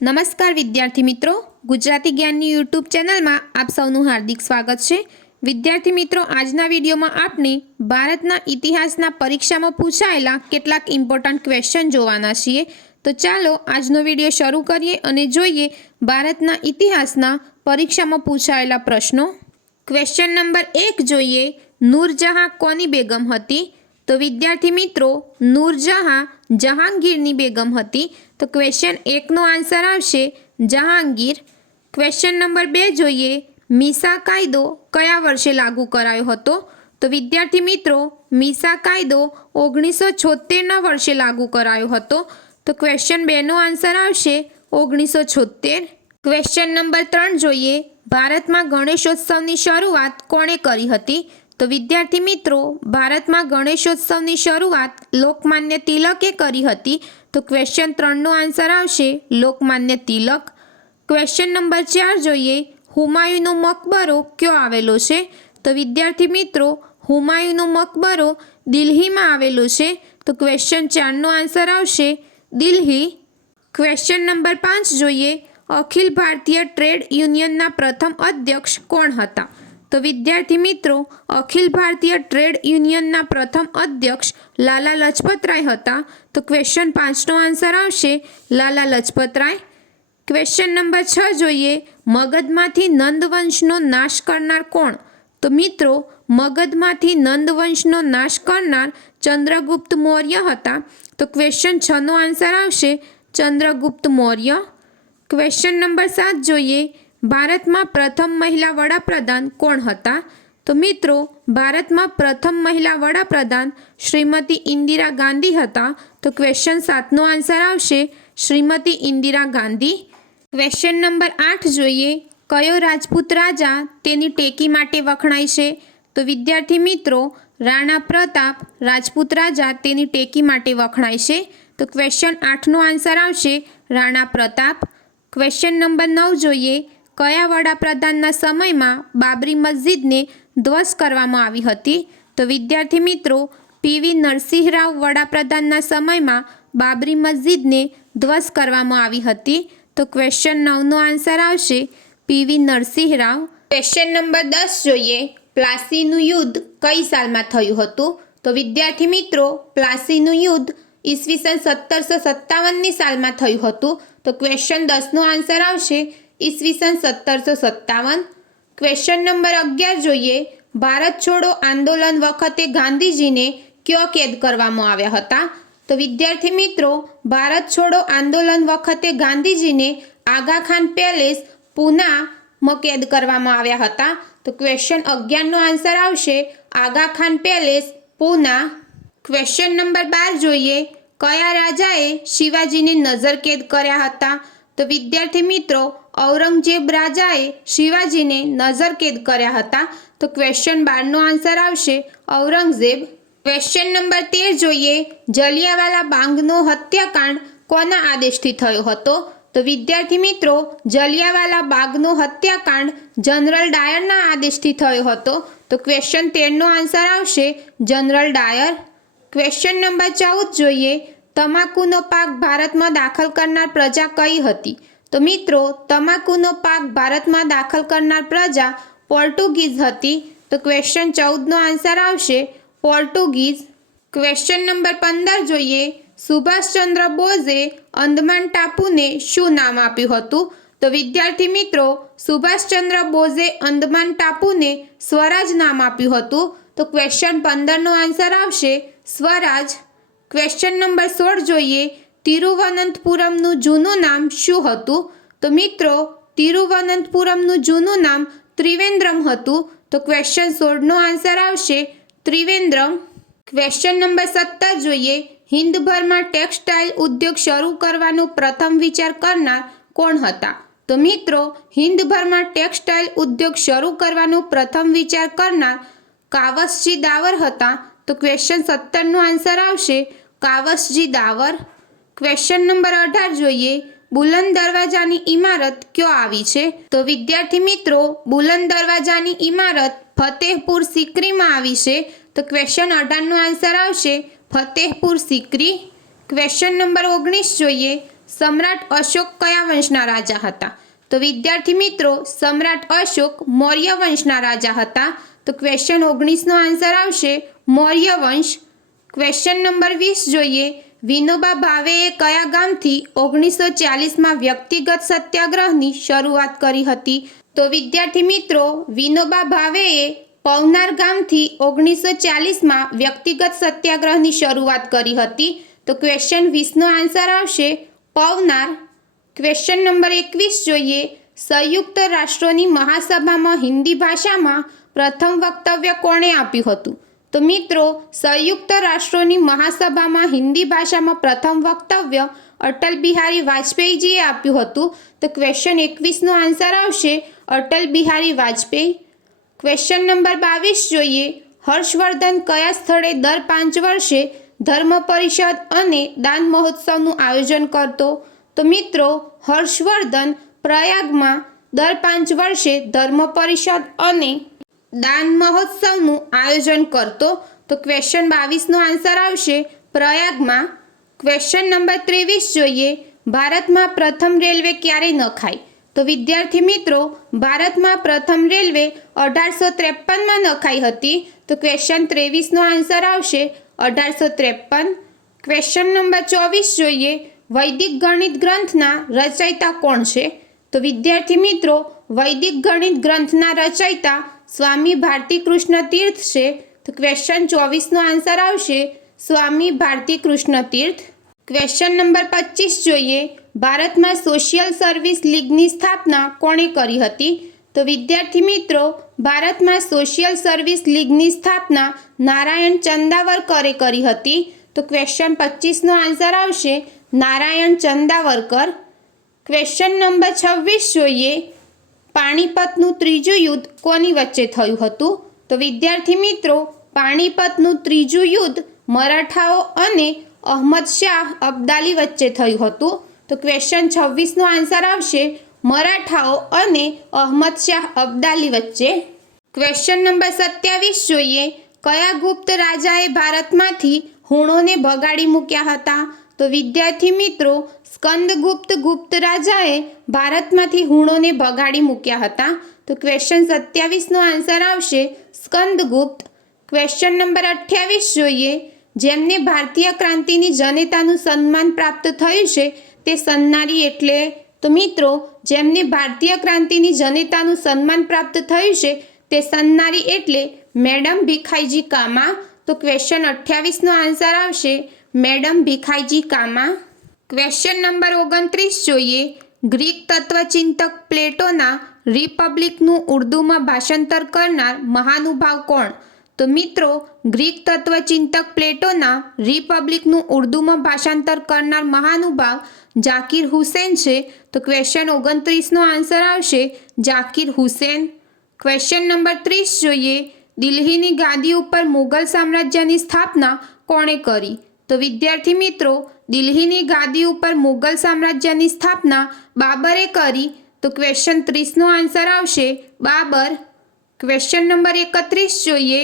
નમસ્કાર વિદ્યાર્થી મિત્રો, ગુજરાતી જ્ઞાનની યુટ્યુબ ચેનલમાં આપ સૌનું હાર્દિક સ્વાગત છે। વિદ્યાર્થી મિત્રો, આજના વિડીયોમાં આપણે ભારતના ઇતિહાસના પરીક્ષામાં પૂછાયેલા કેટલાક ઇમ્પોર્ટન્ટ ક્વેશ્ચન જોવાના છીએ। તો ચાલો આજનો વિડીયો શરૂ કરીએ અને જોઈએ ભારતના ઇતિહાસના પરીક્ષામાં પૂછાયેલા પ્રશ્નો। ક્વેશ્ચન નંબર 1 જોઈએ, નૂરજહાં કોની બેગમ હતી? તો વિદ્યાર્થી મિત્રો, નૂરજહાં જહાંગીરની બેગમ હતી। તો ક્વેશ્ચન 1નો આન્સર આવશે જહાંગીર। ક્વેશ્ચન નંબર 2 જોઈએ, મીસા કાયદો કયા વર્ષે લાગુ કરાયો હતો? તો વિદ્યાર્થી મિત્રો, મીસા કાયદો 1976ના વર્ષે લાગુ કરાયો હતો। તો ક્વેશ્ચન 2નો આન્સર આવશે 1976। ક્વેશ્ચન નંબર 3 જોઈએ, ભારતમાં ગણેશોત્સવની શરૂઆત કોણે કરી હતી? તો વિદ્યાર્થી મિત્રો, ભારતમાં ગણેશોત્સવની શરૂઆત લોકમાન્ય તિલકે કરી હતી। તો ક્વેશ્ચન 3નો આન્સર આવશે લોકમાન્ય તિલક। ક્વેશ્ચન નંબર 4 જોઈએ, હુમાયુનો મકબરો ક્યો આવેલો છે? તો વિદ્યાર્થી મિત્રો, હુમાયુનો મકબરો દિલ્હીમાં આવેલો છે। તો ક્વેશ્ચન 4નો આન્સર આવશે દિલ્હી। ક્વેશ્ચન નંબર 5 જોઈએ, અખિલ ભારતીય ટ્રેડ યુનિયનના પ્રથમ અધ્યક્ષ કોણ હતા? તો વિદ્યાર્થી મિત્રો, અખિલ ભારતીય ટ્રેડ યુનિયનના પ્રથમ અધ્યક્ષ લાલા લજપતરાય હતા। તો ક્વેશ્ચન 5નો આન્સર આવશે લાલા લજપતરાય। ક્વેશ્ચન નંબર 6 જોઈએ, મગધમાંથી નંદવંશનો નાશ કરનાર કોણ? તો મિત્રો, મગધમાંથી નંદવંશનો નાશ કરનાર ચંદ્રગુપ્ત મૌર્ય હતા। તો ક્વેશ્ચન 6નો આન્સર આવશે ચંદ્રગુપ્ત મૌર્ય। ક્વેશ્ચન નંબર 7 જોઈએ, ભારતમાં પ્રથમ મહિલા વડાપ્રધાન કોણ હતા? તો મિત્રો, ભારતમાં પ્રથમ મહિલા વડાપ્રધાન શ્રીમતી ઇન્દિરા ગાંધી હતા। તો ક્વેશ્ચન 7નો આન્સર આવશે શ્રીમતી ઇન્દિરા ગાંધી। ક્વેશ્ચન નંબર 8 જોઈએ, કયો રાજપૂત રાજા તેની ટેકી માટે વખણાય છે? તો વિદ્યાર્થી મિત્રો, રાણા પ્રતાપ રાજપૂત રાજા તેની ટેકી માટે વખણાય છે। તો ક્વેશ્ચન 8નો આન્સર આવશે રાણા પ્રતાપ। ક્વેશ્ચન નંબર 9 જોઈએ, કયા વડાપ્રધાનના સમયમાં બાબરી મસ્જિદને ધ્વસ્ત કરવામાં આવી હતી? તો વિદ્યાર્થી મિત્રો, પીવી નરસિંહ રાવ વડાપ્રધાનના સમયમાં બાબરી મસ્જિદને ધ્વસ્ત કરવામાં આવી હતી। તો ક્વેશ્ચન 9નો આન્સર આવશે PV Narsinh Rao. Question number 10 જોઈએ, પ્લાસીનું યુદ્ધ કઈ સાલમાં થયું હતું? તો વિદ્યાર્થી મિત્રો, પ્લાસીનું યુદ્ધ ઈસવીસન 1757ની સાલમાં થયું હતું। તો ક્વેશ્ચન 10નો આન્સર આવશે ઈસવીસન 1757। ક્વેશ્ચન નંબર 11 જોઈએ, ભારત છોડો આંદોલન વખતે ગાંધીજીને કયો કેદ કરવામાં આવ્યા હતા? તો વિદ્યાર્થી મિત્રો, ભારત છોડો આંદોલન વખતે ગાંધીજીને આગા ખાન પેલેસ પૂનામાં કેદ કરવામાં આવ્યા હતા। તો ક્વેશ્ચન 11નો આન્સર આવશે Aga Khan palace Poona. Question number 12 જોઈએ, કયા રાજાએ શિવાજીને નજરકેદ કર્યા હતા? તો વિદ્યાર્થી મિત્રો, ઔરંગઝેબ રાજાએ શિવાજીને નજરકેદ કર્યા હતા। તો ક્વેશ્ચન 12નો આન્સર આવશે ઔરંગઝેબ। ક્વેશ્ચન નંબર 13 જોઈએ, જલિયાવાલા બાગનો હત્યાકાંડ કોના આદેશથી થયો હતો? તો વિદ્યાર્થી મિત્રો, જલિયાવાલા બાગનો હત્યાકાંડ જનરલ ડાયરના આદેશથી થયો હતો। તો ક્વેશ્ચન 13નો આન્સર આવશે જનરલ ડાયર। ક્વેશ્ચન નંબર 14 જોઈએ, તમાકુનો પાક ભારતમાં દાખલ કરનાર પ્રજા કઈ હતી? તો મિત્રો, તમાકુનો પાક ભારતમાં દાખલ કરનાર પ્રજા પોર્ટુગીઝ હતી। તો ક્વેશ્ચન 14નો આન્સર આવશે પોર્ટુગીઝ। ક્વેશ્ચન નંબર 15 જોઈએ, સુભાષચંદ્ર બોઝે અંદમાન ટાપુને શું નામ આપ્યું હતું? તો વિદ્યાર્થી મિત્રો, સુભાષચંદ્ર બોઝે અંદમાન ટાપુને સ્વરાજ નામ આપ્યું હતું। તો ક્વેશ્ચન 15નો આન્સર આવશે સ્વરાજ। ક્વેશ્ચન નંબર 16 જોઈએ, તિરુવનંતપુરમનું જૂનું નામ શું હતું? તો મિત્રો, તિરુવનંતપુરમનું જૂનું નામ ત્રિવેન્દ્રમ હતું। તો ક્વેશ્ચન 16નો આન્સર આવશે ત્રિવેન્દ્રમ। ક્વેશ્ચન નંબર 17 જોઈએ, હિન્દભરમાં ટેક્સટાઇલ ઉદ્યોગ શરૂ કરવાનો પ્રથમ વિચાર કરનાર કોણ હતા? તો મિત્રો, હિન્દભરમાં ટેક્સટાઇલ ઉદ્યોગ શરૂ કરવાનો પ્રથમ વિચાર કરનાર કાવસજી દાવર હતા। તો ક્વેશ્ચન 17નો આન્સર આવશે કાવસજી દાવર। ક્વેશ્ચન નંબર 18 જોઈએ, બુલંદ દરવાજાની ઇમારત ક્યો આવી છે? તો વિદ્યાર્થી મિત્રો, બુલંદ દરવાજાની ઇમારત ફતેહપુર સિકરીમાં આવી છે। તો ક્વેશ્ચન 18નો આન્સર આવશે ફતેહપુર સિકરી। ક્વેશ્ચન નંબર 19 જોઈએ, સમ્રાટ અશોક કયા વંશના રાજા હતા? તો વિદ્યાર્થી મિત્રો, સમ્રાટ અશોક મૌર્ય વંશના રાજા હતા. તો ક્વેશ્ચન 19નો આન્સર આવશે મૌર્ય વંશ. ક્વેશ્ચન નંબર 20 જોઈએ. વિનોબા ભાવેએ કયા ગામથી 1940માં વ્યક્તિગત સત્યાગ્રહની શરૂઆત કરી હતી? તો વિદ્યાર્થી મિત્રો, વિનોબા ભાવેએ પવનાર ગામથી 1940માં વ્યક્તિગત સત્યાગ્રહની શરૂઆત કરી હતી. તો ક્વેશ્ચન 20નો આન્સર આવશે પવનાર. ક્વેશ્ચન નંબર 21 જોઈએ. સંયુક્ત રાષ્ટ્રોની મહાસભામાં હિન્દી ભાષામાં પ્રથમ વક્તવ્ય કોણે આપ્યું હતું? તો મિત્રો, સંયુક્ત રાષ્ટ્રોની મહાસભામાં હિન્દી ભાષામાં પ્રથમ વક્તવ્ય અટલ બિહારી વાજપેયીજીએ આપ્યું હતું. તો ક્વેશ્ચન 21નો આન્સર આવશે અટલ બિહારી વાજપેયી. ક્વેશ્ચન નંબર 22 જોઈએ. હર્ષવર્ધન કયા સ્થળે દર 5 વર્ષે ધર્મ પરિષદ અને દાન મહોત્સવનું આયોજન કરતો? તો મિત્રો, હર્ષવર્ધન પ્રયાગમાં દર 5 વર્ષે ધર્મ પરિષદ અને દાન મહોત્સવનું આયોજન કરતો. તો ક્વેશ્ચન 22નો આન્સર આવશે પ્રયાગમાં. ક્વેશ્ચન નંબર 23 જોઈએ. ભારતમાં પ્રથમ રેલવે ક્યારે નખાઈ? તો વિદ્યાર્થી મિત્રો, ભારતમાં પ્રથમ રેલવે 1853માં નખાઈ હતી. તો ક્વેશ્ચન 23નો આન્સર આવશે 1853. ક્વેશ્ચન નંબર 24 જોઈએ. વૈદિક ગણિત ગ્રંથના રચયિતા કોણ છે? તો વિદ્યાર્થી મિત્રો, વૈદિક ગણિત ગ્રંથના રચયિતા સ્વામી ભારતી કૃષ્ણ તીર્થ છે. તો ક્વેશ્ચન 24નો આન્સર આવશે સ્વામી ભારતી કૃષ્ણ તીર્થ. ક્વેશ્ચન નંબર 25 જોઈએ. ભારતમાં સોશિયલ સર્વિસ લીગની સ્થાપના કોણે કરી હતી? તો વિદ્યાર્થી મિત્રો, ભારતમાં સોશિયલ સર્વિસ લીગની સ્થાપના નારાયણ ચંદાવરકરે કરી હતી. તો ક્વેશ્ચન 25નો આન્સર આવશે નારાયણ ચંદાવરકર. ક્વેશ્ચન નંબર 26 જોઈએ. પાણીપતનું ત્રીજું યુદ્ધ કોની વચ્ચે થયું હતું? તો વિદ્યાર્થી મિત્રો, પાણીપતનું ત્રીજું યુદ્ધ મરાઠાઓ અને અહમદ શાહ અબ્દાલી વચ્ચે થયું હતું. તો ક્વેશ્ચન 26નો આન્સર આવશે મરાઠાઓ અને અહમદ શાહ અબ્દાલી વચ્ચે. ક્વેશ્ચન નંબર 27 જોઈએ. કયા ગુપ્ત રાજાએ ભારતમાંથી હુણોને ભગાડી મૂક્યા હતા? તો વિદ્યાર્થી મિત્રો, સ્કંદગુપ્ત ગુપ્ત રાજાએ ભારતમાંથી હુણોને ભગાડી મૂક્યા હતા. તો ક્વેશ્ચન 27નો આન્સર આવશે સ્કંદગુપ્ત. ક્વેશ્ચન નંબર 28 જોઈએ. જેમને ભારતીય ક્રાંતિની જનેતાનું સન્માન પ્રાપ્ત થયું છે તે સન્નારી એટલે? તો મિત્રો, જેમને ભારતીય ક્રાંતિની જનેતાનું સન્માન પ્રાપ્ત થયું છે તે સન્નારી એટલે મેડમ ભીખાઈજી કામા. તો ક્વેશ્ચન 28નો આન્સર આવશે મેડમ ભીખાઈજી કામા. ક્વેશ્ચન નંબર 29 જોઈએ. ગ્રીક તત્વચિંતક પ્લેટોના રિપબ્લિકનું ઉર્દૂમાં ભાષાંતર કરનાર મહાનુભાવ કોણ? તો મિત્રો, ગ્રીક તત્વચિંતક પ્લેટોના રિપબ્લિકનું ઉર્દૂમાં ભાષાંતર કરનાર મહાનુભાવ ઝાકિર હુસેન છે. તો ક્વેશ્ચન 29નો આન્સર આવશે ઝાકિર હુસેન. ક્વેશ્ચન નંબર 30 જોઈએ. દિલ્હીની ગાદી ઉપર મુગલ સામ્રાજ્યની સ્થાપના કોણે કરી? તો વિદ્યાર્થી મિત્રો, દિલ્હીની ગાદી ઉપર મુગલ સામ્રાજ્યની સ્થાપના બાબરે કરી. તો ક્વેશ્ચન 30નો આન્સર આવશે બાબર. ક્વેશ્ચન નંબર 31 જોઈએ.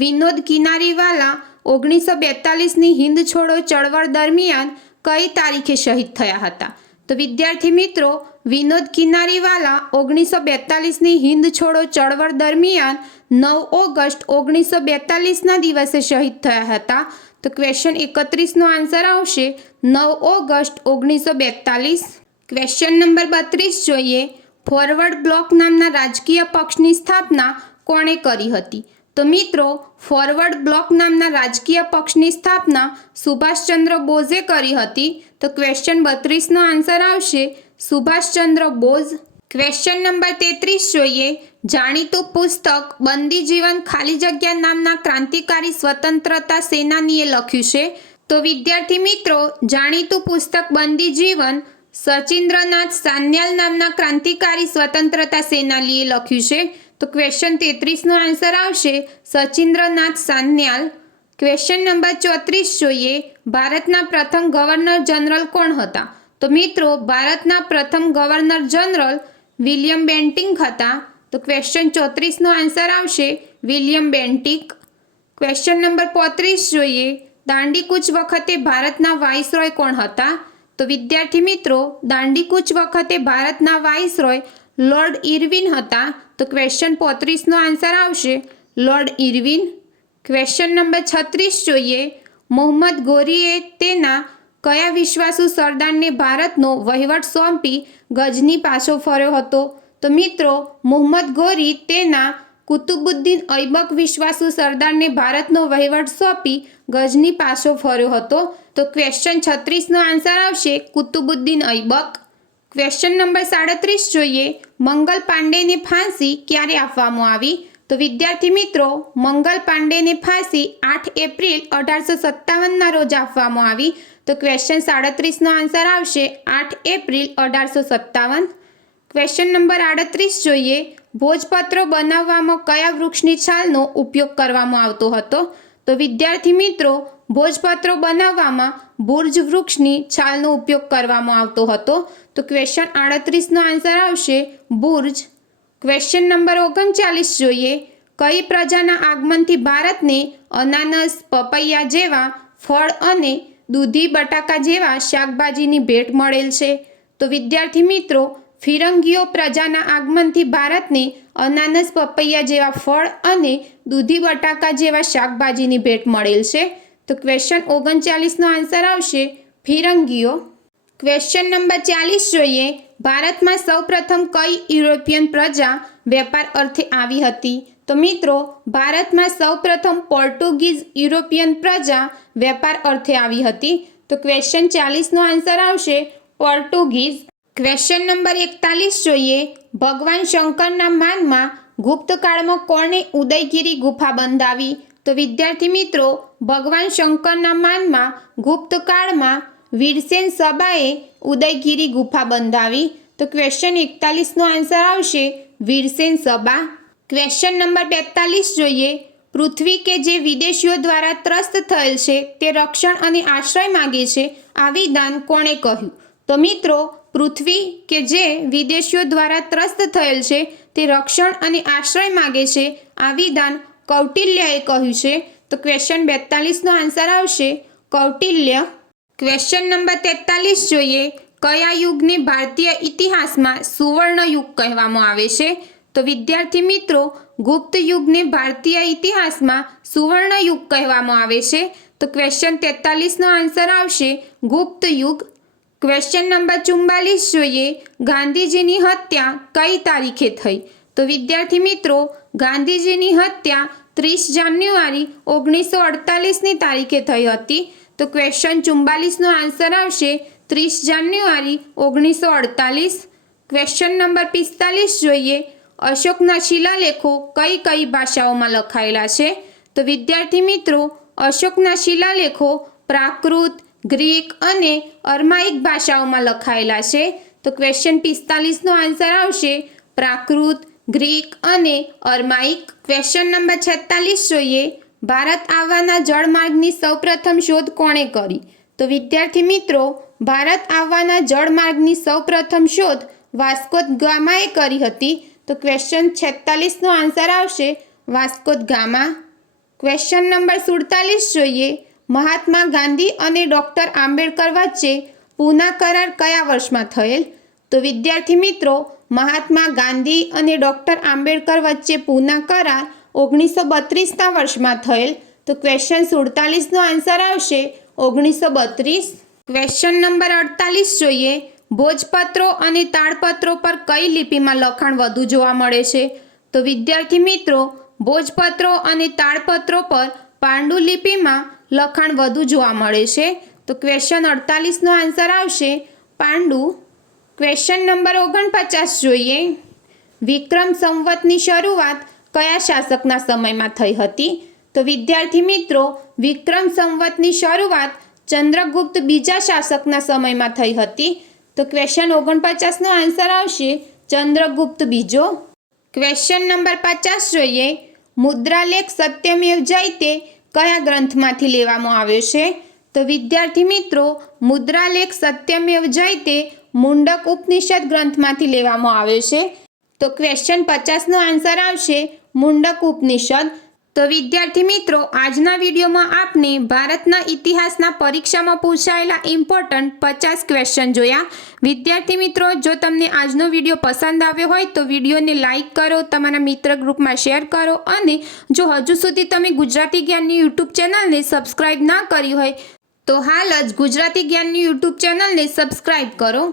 વિનોદ કિનારીવાલા 1942ની હિન્દ છોડો ચળવળ દરમિયાન કઈ તારીખે શહીદ થયા હતા? તો વિદ્યાર્થી મિત્રો, વિનોદ કિનારીવાલા 1942ની હિન્દ છોડો ચળવળ દરમિયાન 9 ઓગસ્ટ 1942ના દિવસે શહીદ થયા હતા. તો ક્વેશ્ચન 31નો આન્સર આવશે 9 ઓગસ્ટ 1942. ક્વેશ્ચન નંબર 32 જોઈએ. ફોરવર્ડ બ્લોક નામના રાજકીય પક્ષની સ્થાપના કોણે કરી હતી? તો મિત્રો, ફોરવર્ડ બ્લોક નામના રાજકીય પક્ષની સ્થાપના સુભાષચંદ્ર બોઝે કરી હતી. તો ક્વેશ્ચન 32નો આન્સર આવશે સુભાષચંદ્ર બોઝ. ક્વેશ્ચન નંબર 33 જોઈએ. જાણીતું પુસ્તક બંદી જીવન ખાલી જગ્યા નામના ક્રાંતિકારી સ્વતંત્રતા સેનાનીએ લખ્યું છે? તો વિદ્યાર્થી મિત્રો, જાણીતું પુસ્તક બંદી જીવન સચિન્દ્રનાથ સાન્યાલ નામના ક્રાંતિકારી સ્વતંત્રતા સેનાનીએ લખ્યું છે. તો ક્વેશ્ચન 33નો આન્સર આવશે સચિન્દ્રનાથ સાન્યાલ. ક્વેશ્ચન નંબર 34 જોઈએ. ભારતના પ્રથમ ગવર્નર જનરલ કોણ હતા? તો મિત્રો, ભારતના પ્રથમ ગવર્નર જનરલ વિલિયમ બેન્ટિક હતા. તો ક્વેશ્ચન 34નો આન્સર આવશે વિલિયમ બેન્ટિક. ક્વેશ્ચન નંબર 35 જોઈએ. દાંડીકૂચ વખતે ભારતના વાઇસરોય કોણ હતા? તો વિદ્યાર્થી મિત્રો, દાંડીકૂચ વખતે ભારતના વાઇસરોય લોર્ડ ઇરવિન હતા. તો ક્વેશ્ચન 35નો આન્સર આવશે લોર્ડ ઇરવિન. ક્વેશ્ચન નંબર 36 જોઈએ. મોહમ્મદ ગોરીએ તેના કયા વિશ્વાસુ સરદારને ભારતનો વહીવટ સોંપી ગઝની પાછો ફર્યો હતો? તો મિત્રો, મોહમ્મદ ગોરી તેના કુતુબુદ્દીન ઐબક વિશ્વાસુ સરદારને ભારતનો વહીવટ સોંપી ગઝની પાછો ફર્યો હતો. તો ક્વેશ્ચન 36નો આન્સર આવશે કુતુબુદ્દીન ઐબક. ક્વેશ્ચન નંબર 37 જોઈએ. મંગલ પાંડેને ફાંસી ક્યારે આપવામાં આવી? તો વિદ્યાર્થી મિત્રો, મંગલ પાંડેને ફાંસી 8 એપ્રિલ 1857ના રોજ આપવામાં આવી. તો ક્વેશ્ચન 37નો આન્સર આવશે 8 એપ્રિલ 1857. ક્વેશ્ચન નંબર 38 જોઈએ. ભોજપત્રો બનાવવામાં કયા વૃક્ષની છાલનો ઉપયોગ કરવામાં આવતો હતો? તો વિદ્યાર્થી મિત્રો, ભોજપત્રો બનાવવામાં બુર્જ વૃક્ષની છાલનો ઉપયોગ કરવામાં આવતો હતો. તો ક્વેશ્ચન 38નો આન્સર આવશે બુર્જ. ક્વેશ્ચન નંબર 39 જોઈએ. કઈ પ્રજાના આગમનથી ભારતને અનાનસ, પપૈયા જેવા ફળ અને દૂધી બટાકા જેવા શાકભાજીની ભેટ મળેલ છે? તો વિદ્યાર્થી મિત્રો, ફિરંગીઓ પ્રજાના આગમનથી ભારતને અનાનસ, પપૈયા જેવા ફળ અને દૂધી બટાકા જેવા શાકભાજીની ભેટ મળેલ છે. તો ક્વેશ્ચન 39નો આન્સર આવશે ફિરંગીઓ. ક્વેશ્ચન નંબર 40 જોઈએ. ભારતમાં સૌપ્રથમ કઈ યુરોપિયન પ્રજા વેપાર અર્થે આવી હતી? તો મિત્રો, ભારતમાં સૌપ્રથમ પોર્ટુગીઝ યુરોપિયન પ્રજા વેપાર અર્થે આવી હતી. તો ક્વેશ્ચન 40નો આન્સર આવશે પોર્ટુગીઝ. ક્વેશ્ચન નંબર 41 જોઈએ. ભગવાન શંકરના માનમાં ગુપ્તકાળમાં કોણે ઉદયગીરી ગુફા બંધાવી? તો વિદ્યાર્થી મિત્રો, ભગવાન શંકરના માનમાં ગુપ્તકાળમાં વીરસેન સબાએ ઉદયગીરી ગુફા બંધાવી. તો ક્વેશ્ચન 41નો આન્સર આવશે વીરસેન સબા. ક્વેશ્ચન નંબર 42 જોઈએ. પૃથ્વી કે જે વિદેશીઓ દ્વારા ત્રસ્ત થયેલ છે તે રક્ષણ અને આશ્રય માગે છે, આ વિધાન કોણે કહ્યું? તો મિત્રો, પૃથ્વી કે જે વિદેશીઓ દ્વારા ત્રસ્ત થયેલ છે તે રક્ષણ અને આશ્રય માગે છે, આ વિધાન કૌટિલ્યએ કહ્યું છે. તો ક્વેશ્ચન 42નો આન્સર આવશે કૌટિલ્ય. ક્વેશ્ચન નંબર 43 જોઈએ. કયા યુગને ભારતીય ઇતિહાસમાં સુવર્ણ યુગ કહેવામાં આવે છે? તો વિદ્યાર્થી મિત્રો, ગુપ્ત યુગને ભારતીય ઇતિહાસમાં સુવર્ણ યુગ કહેવામાં આવે છે. તો ક્વેશ્ચન 43નો આન્સર આવશે ગુપ્ત યુગ. ક્વેશ્ચન નંબર 44 જોઈએ. ગાંધીજીની હત્યા કઈ તારીખે થઈ? તો વિદ્યાર્થી મિત્રો, ગાંધીજીની હત્યા 30 જાન્યુઆરી 1948ની તારીખે થઈ હતી. તો ક્વેશ્ચન 44નો આન્સર આવશે 30 જાન્યુઆરી 1948. ક્વેશ્ચન નંબર 45 જોઈએ. અશોકના શિલાલેખો કઈ કઈ ભાષાઓમાં લખાયેલા છે? તો વિદ્યાર્થી મિત્રો, અશોકના શિલાલેખો પ્રાકૃત, ગ્રીક અને અરમાઇક ભાષાઓમાં લખાયેલા છે. તો ક્વેશ્ચન 45નો આન્સર આવશે પ્રાકૃત, ગ્રીક અને અરમાઇક. ક્વેશ્ચન નંબર 46 જોઈએ. ભારત આવવાના જળમાર્ગની સૌપ્રથમ શોધ કોણે કરી? તો વિદ્યાર્થી મિત્રો, ભારત આવવાના જળમાર્ગની સૌપ્રથમ શોધ વાસ્કો દ ગામાએ કરી હતી. તો ક્વેશ્ચન 46નો આન્સર આવશે Vasco da gamma. Question number 47 જોઈએ. મહાત્મા ગાંધી અને ડૉક્ટર આંબેડકર વચ્ચે પૂના કરાર કયા વર્ષમાં થયેલ? તો વિદ્યાર્થી મિત્રો, મહાત્મા ગાંધી અને ડૉક્ટર આંબેડકર વચ્ચે પૂના કરાર 1932ના વર્ષમાં થયેલ. તો ક્વેશ્ચન 47નો આન્સર આવશે 1932. ક્વેશ્ચન નંબર 48 જોઈએ. ભોજપત્રો અને તાડપત્રો પર કઈ લિપિમાં લખાણ વધુ જોવા મળે છે? તો વિદ્યાર્થી મિત્રો, ભોજપત્રો અને તાડપત્રો પર પાંડુલિપિમાં લખાણ વધુ જોવા મળે છે. તો ક્વેશ્ચન 48નો આન્સર આવશે પાંડુ. ક્વેશ્ચન નંબર 49 જોઈએ. વિક્રમ સંવતની શરૂઆત કયા શાસકના સમયમાં થઈ હતી? તો વિદ્યાર્થી મિત્રો, વિક્રમ સંવતની શરૂઆત ચંદ્રગુપ્ત બીજા શાસકના સમયમાં થઈ હતી. તો ક્વેશ્ચન 49નો આન્સર આવશે ચંદ્રગુપ્ત બીજો. ક્વેશ્ચન નંબર 50 જોઈએ. મુદ્રાલેખ સત્યમેવ જયતે કયા ગ્રંથમાંથી લેવામાં આવ્યો છે? તો વિદ્યાર્થી મિત્રો, મુદ્રાલેખ સત્યમેવ જયતે મુંડક ઉપનિષદ ગ્રંથમાંથી લેવામાં આવ્યો છે. તો ક્વેશ્ચન 50નો આન્સર આવશે મુંડક ઉપનિષદ. તો વિદ્યાર્થી મિત્રો, આજના વિડીયોમાં આપણે ભારતના ઇતિહાસના પરીક્ષામાં પૂછાયેલા ઇમ્પોર્ટન્ટ 50 ક્વેશ્ચન જોયા. વિદ્યાર્થી મિત્રો, જો તમને આજનો વિડીયો પસંદ આવ્યો હોય તો વિડીયોને લાઇક કરો, તમારા મિત્ર ગ્રુપમાં શેર કરો અને જો હજુ સુધી તમે ગુજરાતી જ્ઞાનની યુટ્યુબ ચેનલને સબસ્ક્રાઇબ ના કરી હોય તો હાલ જ ગુજરાતી જ્ઞાનની યુટ્યુબ ચેનલને સબસ્ક્રાઇબ કરો.